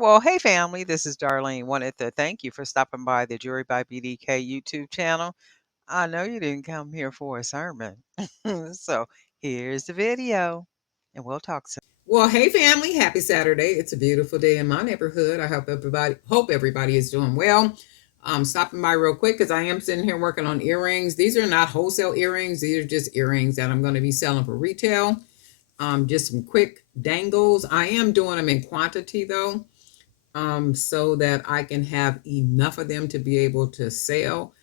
Well, hey family, this is Darlene. Wanted to thank you for stopping by the Jury by BDK YouTube channel. I know you didn't come here for a sermon. So here's the video, and we'll talk soon. Well, hey family, happy Saturday. It's a beautiful day in my neighborhood. I hope everybody is doing well. I'm stopping by real quick because I am sitting here working on earrings. These are not wholesale earrings, these are just earrings that I'm going to be selling for retail. Just some quick dangles. I am doing them in quantity though, so that I can have enough of them to be able to sell.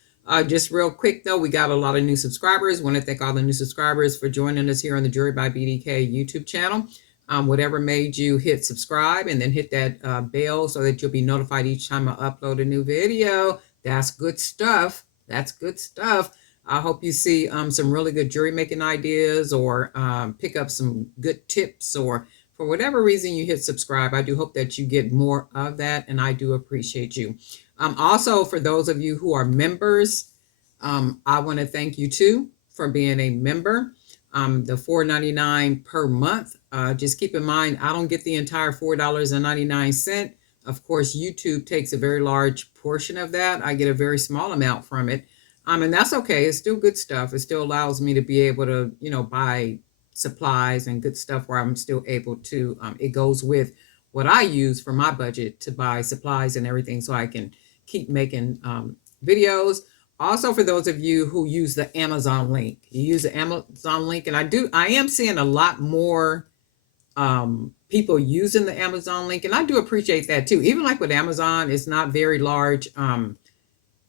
Just real quick though, we got a lot of new subscribers. Want to thank all the new subscribers for joining us here on the Jury by BDK YouTube channel. Whatever made you hit subscribe and then hit that bell so that you'll be notified each time I upload a new video. That's good stuff. That's good stuff. I hope you see some really good jewelry making ideas, or pick up some good tips, or for whatever reason you hit subscribe. I do hope that you get more of that, and I do appreciate you. Also, for those of you who are members, I want to thank you too for being a member. The $4.99 per month. Just keep in mind, I don't get the entire $4.99. Of course, YouTube takes a very large portion of that. I get a very small amount from it. And that's okay. It's still good stuff. It still allows me to be able to, buy supplies and good stuff where I'm still able to, it goes with what I use for my budget to buy supplies and everything so I can keep making videos. Also, for those of you who use the Amazon link, you use the Amazon link, and I am seeing a lot more people using the Amazon link, and I do appreciate that too. Even like with Amazon, it's not very large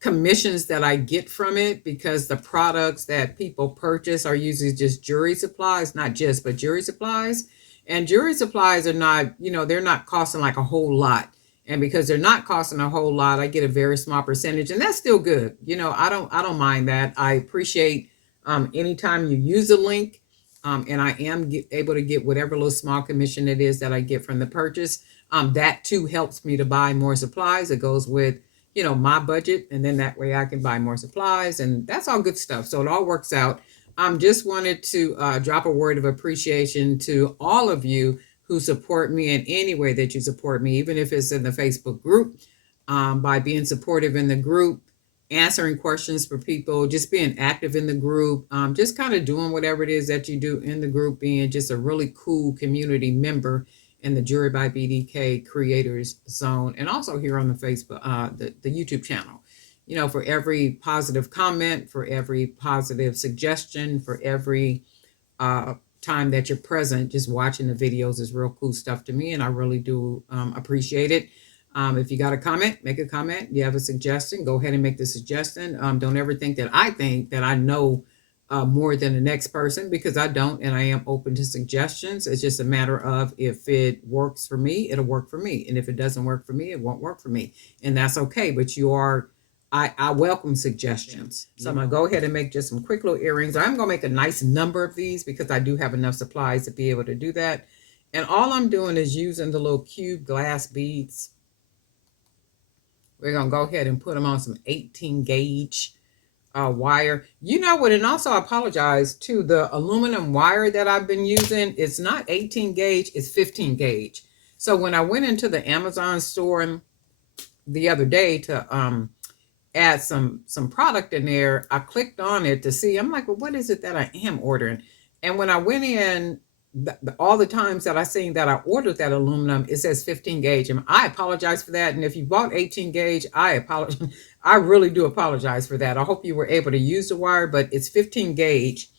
commissions that I get from it, because the products that people purchase are usually just jewelry supplies, not just, but jewelry supplies. And jewelry supplies are not, they're not costing like a whole lot. And because they're not costing a whole lot, I get a very small percentage, and that's still good. I don't mind that. I appreciate anytime you use a link, and I am able to get whatever little small commission it is that I get from the purchase. That too helps me to buy more supplies. It goes with my budget, and then that way I can buy more supplies, and that's all good stuff. So it all works out. Just wanted to drop a word of appreciation to all of you who support me in any way that you support me, even if it's in the Facebook group, by being supportive in the group, answering questions for people, just being active in the group, just kind of doing whatever it is that you do in the group, being just a really cool community member in the Jury by BDK Creators Zone, and also here on the Facebook, the YouTube channel. For every positive comment, for every positive suggestion, for every time that you're present, just watching the videos is real cool stuff to me, and I really do appreciate it. If you got a comment, make a comment. You have a suggestion, go ahead and make the suggestion. Don't ever think that I know more than the next person, because I don't, and I am open to suggestions. It's just a matter of, if it works for me, it'll work for me, and if it doesn't work for me, it won't work for me, and that's okay. But I welcome suggestions. So I'm gonna go ahead and make just some quick little earrings. I'm gonna make a nice number of these because I do have enough supplies to be able to do that. And all I'm doing is using the little cube glass beads. We're gonna go ahead and put them on some 18 gauge wire. You know what? And also, I apologize to the aluminum wire that I've been using. It's not 18 gauge, it's 15 gauge. So when I went into the Amazon store the other day to add some product in there, I clicked on it to see. I'm like, well, what is it that I am ordering? And when I went in, all the times that I seen that I ordered that aluminum, it says 15 gauge, and I apologize for that. And if you bought 18 gauge, I apologize. I really do apologize for that. I hope you were able to use the wire, but it's 15 gauge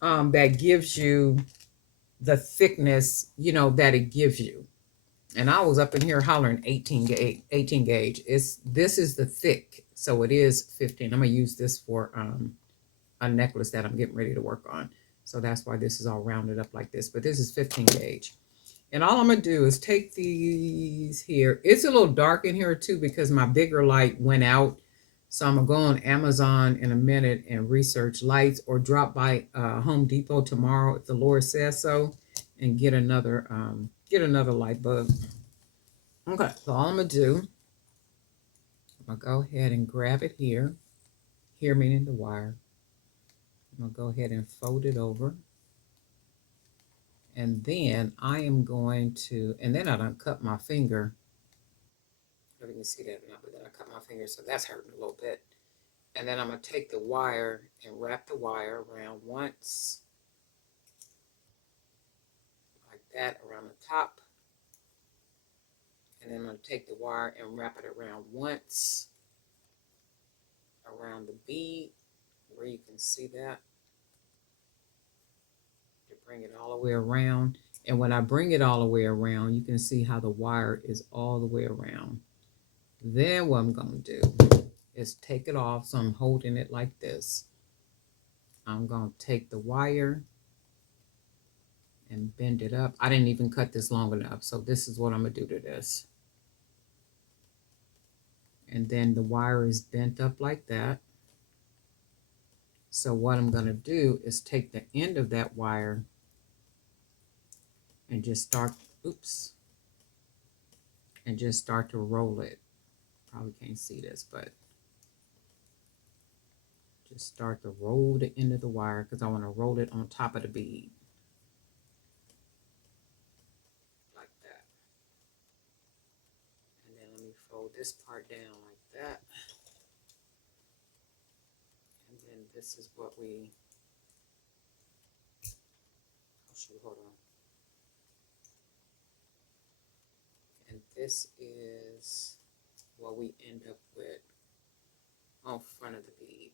that gives you the thickness, that it gives you. And I was up in here hollering 18 gauge, 18 gauge. This is the thick, so it is 15. I'm gonna use this for a necklace that I'm getting ready to work on. So that's why this is all rounded up like this. But this is 15 gauge. And all I'm gonna do is take these here. It's a little dark in here too because my bigger light went out. So I'm gonna go on Amazon in a minute and research lights, or drop by Home Depot tomorrow if the Lord says so, and get another light bulb. Okay, so all I'm gonna do, I'm gonna go ahead and grab it here. Here meaning the wire. I'm gonna go ahead and fold it over. And then I am going to, and then I done cut my finger I don't know if you can see that or not, but then I cut my finger, so that's hurting a little bit. And then I'm going to take the wire and wrap the wire around once, like that, around the top. And then I'm going to take the wire and wrap it around once, around the bead, where you can see that. To bring it all the way around. And when I bring it all the way around, you can see how the wire is all the way around. Then what I'm going to do is take it off. So I'm holding it like this. I'm going to take the wire and bend it up. I didn't even cut this long enough. So this is what I'm going to do to this. And then the wire is bent up like that. So what I'm going to do is take the end of that wire and just start, and just start to roll it. Probably can't see this, but just start to roll the end of the wire because I want to roll it on top of the bead. Like that. And then let me fold this part down like that. And then this is what we, oh shoot, hold on. And this is what we end up with on front of the bead.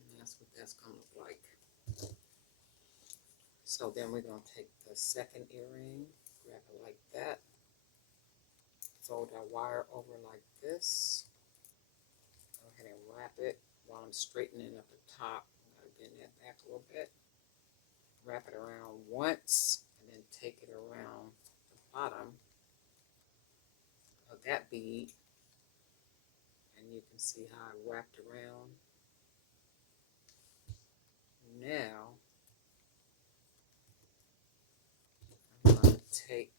And that's what that's going to look like. So then we're going to take the second earring, grab it like that, fold our wire over like this, go ahead and wrap it while I'm straightening up the top. I'm going to bend that back a little bit, wrap it around once, and then take it around the bottom of that bead, and you can see how I wrapped around. Now I'm going to take,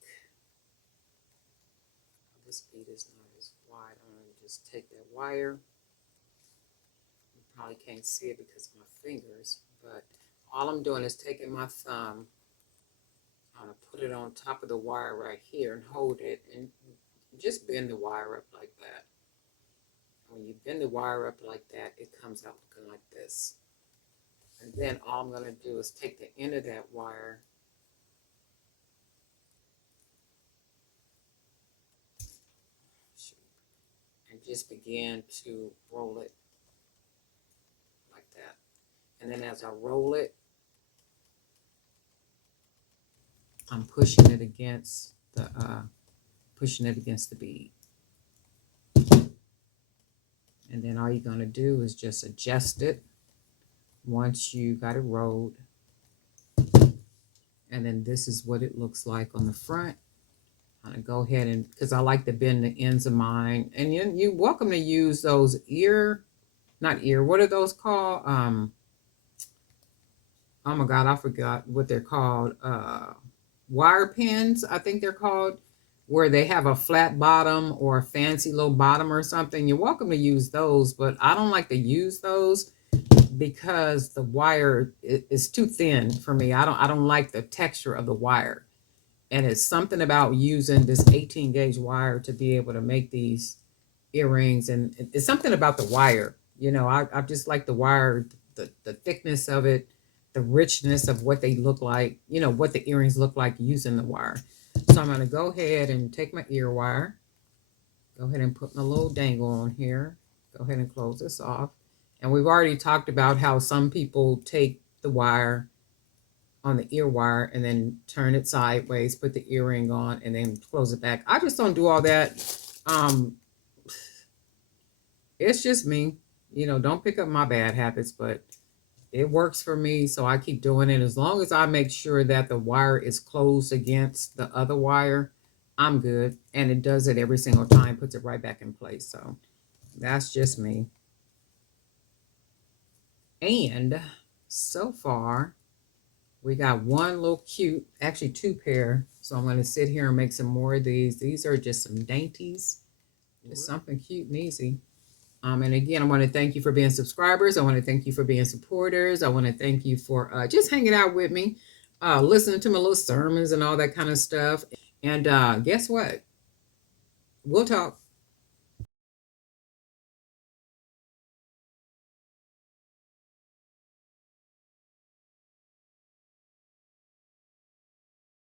this bead is not as wide, I'm going to just take that wire. You probably can't see it because of my fingers, but all I'm doing is taking my thumb, I'm going to put it on top of the wire right here and hold it and just bend the wire up like that. When you bend the wire up like that, it comes out looking like this. And then all I'm going to do is take the end of that wire and just begin to roll it like that. And then as I roll it, I'm pushing it against the bead. And then all you're going to do is just adjust it once you got it rolled. And then this is what it looks like on the front. I'm going to go ahead and, because I like to bend the ends of mine. And you're welcome to use those what are those called? Oh my God, I forgot what they're called. Wire pins, I think they're called, where they have a flat bottom or a fancy little bottom or something. You're welcome to use those, but I don't like to use those because the wire is too thin for me. I don't like the texture of the wire. And it's something about using this 18 gauge wire to be able to make these earrings. And it's something about the wire. I just like the wire, the thickness of it, the richness of what they look like, what the earrings look like using the wire. So I'm going to go ahead and take my ear wire. Go ahead and put my little dangle on here. Go ahead and close this off. And we've already talked about how some people take the wire on the ear wire and then turn it sideways, put the earring on, and then close it back. I just don't do all that. It's just me. Don't pick up my bad habits, but it works for me, so I keep doing it. As long as I make sure that the wire is closed against the other wire, I'm good. And it does it every single time, puts it right back in place. So that's just me. And so far, we got one little cute, actually two pair. So I'm going to sit here and make some more of these. These are just some dainties. Just something cute and easy. And again, I want to thank you for being subscribers. I want to thank you for being supporters. I want to thank you for just hanging out with me, listening to my little sermons and all that kind of stuff. And guess what? We'll talk.